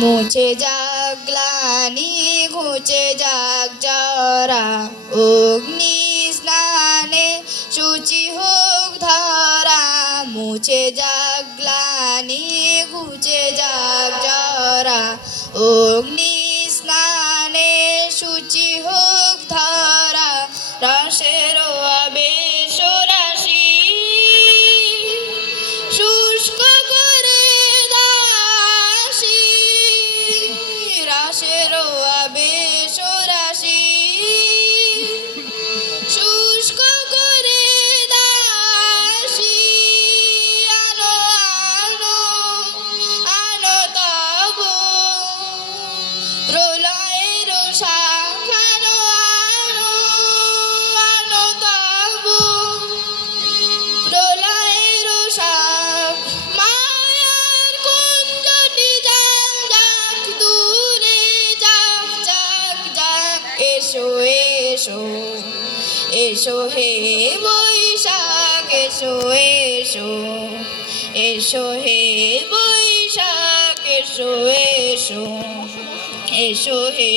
মুছে যাক গ্লানি ঘুচে যাক জরা অগ্নি স্নানে শুচি হোক ধরা মুছে যাক গ্লানি ঘুচে যাক জরা অগ্নি স্নানে শুচি হোক ধরা রসের আবেশ রাশি শুষ্ক করে দাসী রসের আবেশ রাশি শুষ্ক করে দাসী আনো আনো আনো তব প্রলয়ের শাখানো আনো আনো তব প্রলয়ের শাখ মায়ার কুঞ্জটি যাক যাক দূরে যাক যাক যাক এসো এসো এসো হে বৈশাখ এসো এসো এসো হে বৈশাখ এসো এসো এসো হে